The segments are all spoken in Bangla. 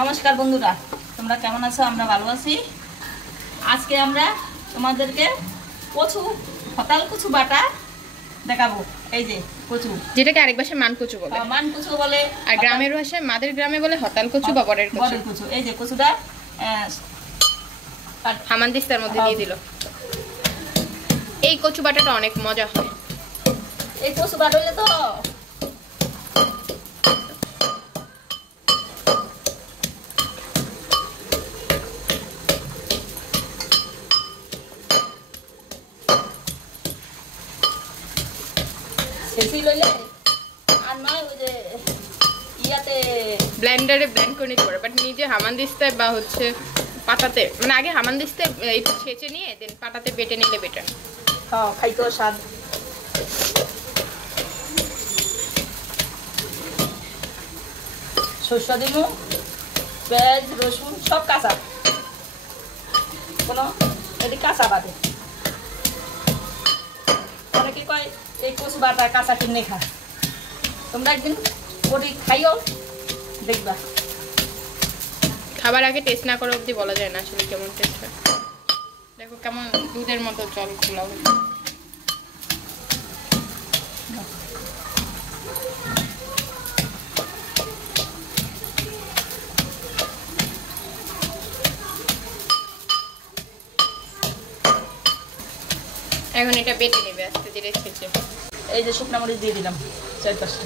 নমস্কার বন্ধুরা, তোমরা কেমন আছো? আমরা ভালো আছি। আজকে আমরা তোমাদেরকে কচু, হতাল কচু বাটা দেখাবো। এই যে কচু, যেটাকে আরেক ভাষায় মান কচু বলে, মান কচু বলে, আর গ্রামের ভাষায় মাদের গ্রামে বলে হতাল কচু বা বরের কচু। এই যে কচুটা হামানদিস্তার মধ্যে দিয়ে দিল। এই কচু বাটাটা অনেক মজা হয়। এই কচু বাটা হইলে তো ব্লেন্ডারে ব্লেন্ড করে নিতে পারে, বাট নিজে হামানদিস্তায় বা হচ্ছে পাটাতে, মানে আগে হামানদিস্তায় একটু ছেঁচে নিয়ে দেন পাটাতে বেটে নিলে বেটার। হ্যাঁ, খাইতেও স্বাদ। সরষে দিব, পেঁয়াজ রসুন সব কাঁচা, কোনো এটি কাঁচা বাদে। অনেকে কয় এই কচু বাটা কাঁচা কিনে খা, তোমরা একদিন ওটি খাইও, দেখবা। খাবার আগে টেস্ট না করে অবধি বলা যায় না আসলে কেমন টেস্ট হয়। দেখো কেমন দুধের মতো জল খোলা হয়ে। এখন এটা বেটে নেবে আস্তে ধীরে ছেঁচে। এই যে শুকনো মরিচ দিয়ে দিলাম 4-5টা।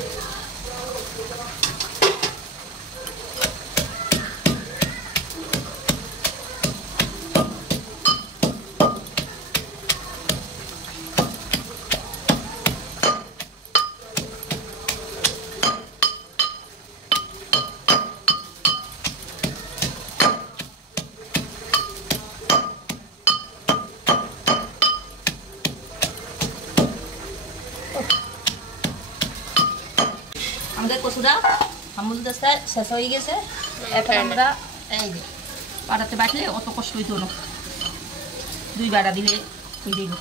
আমাদের কচুটা হামুলদাস্তা শেষ হয়ে গেছে। এখন আমরা এই যে বাটাতে বাটলে অত কষ্ট হইতো না, 2 বাটা দিলে হয়ে যাইব।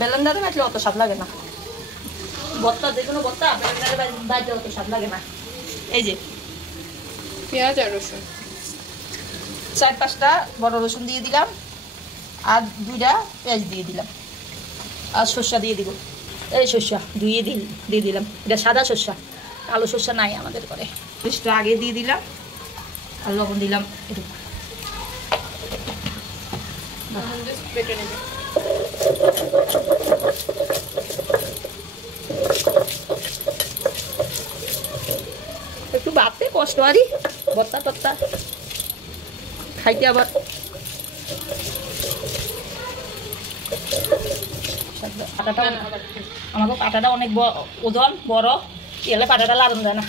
বেলেন্ডারে বাটলে অত স্বাদ লাগে না, ভর্তা যে কোনো ভর্তা বেলেন্ডারে বাটলে অত স্বাদ লাগে না। এই যে পেঁয়াজ আর রসুন, 4-5টা বড় রসুন দিয়ে দিলাম, আর 2টা পেঁয়াজ দিয়ে দিলাম, আর সর্ষা দিয়ে দিব। এই সর্ষা দিয়ে দিলাম, এটা সাদা সর্ষা, কালো সর্ষা নাই আমাদের ঘরে। পেস্টটা আগে দিয়ে দিলাম, আর লবণ দিলাম একটু। বেটে নেবে। একটু বাড়তে কষ্ট আরই, ভর্তা টর্তা খাইতে আবার পাটাটা, আমাকে পাটাটা অনেক ওজন বড়, তেলে পাটাটা লাগানো যায় না,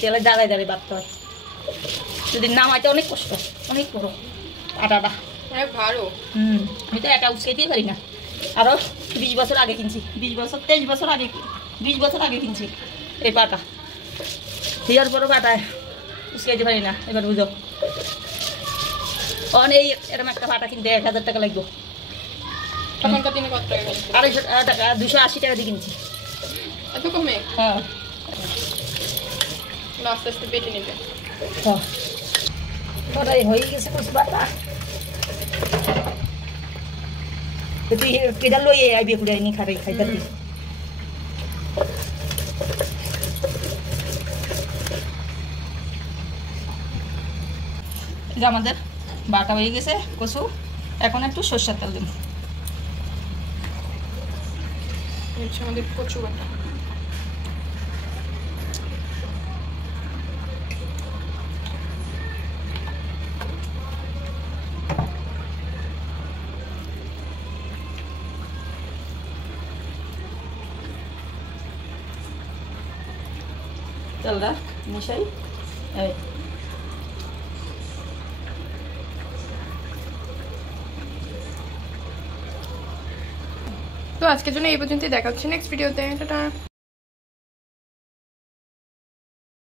তেলে দাঁড়ায় দাঁড়িয়ে বাড়তে হয়। যদি নামাইতে অনেক কষ্ট, অনেক বড় পাটাটা। ভালো। আমি তো একা উৎসাইতেই পারি না। আরও 20 বছর আগে কিনছি, 23 বছর আগে, 20 বছর আগে কিনছি এই পাটা। হিয়ার পরও পাটায় উৎসাইতে পারি না। এবার বুঝো, এই এরকম একটা পাটা কিনতে 1000 টাকা লাগবে। তখনকার দিনে কত টাকা? 250 টাকা, 280 টাকা দিয়ে কিনছি। এত কমে? হ্যাঁ, আস্তে আস্তে বেটে নেবে। কড়াই হয়ে গেছে কচু বাটা। তুই কেডা লই আইবি কুড়াই নি খারাই খাইতে দিই। আমাদের বাটা হয়ে গেছে কচু, এখন একটু সরষের তেল দিন। আমাদের কচু বাটা। তেলটা মিশাই। তো আজকের জন্য এই পর্যন্তই, দেখা হচ্ছে নেক্সট ভিডিওতে। টাটা।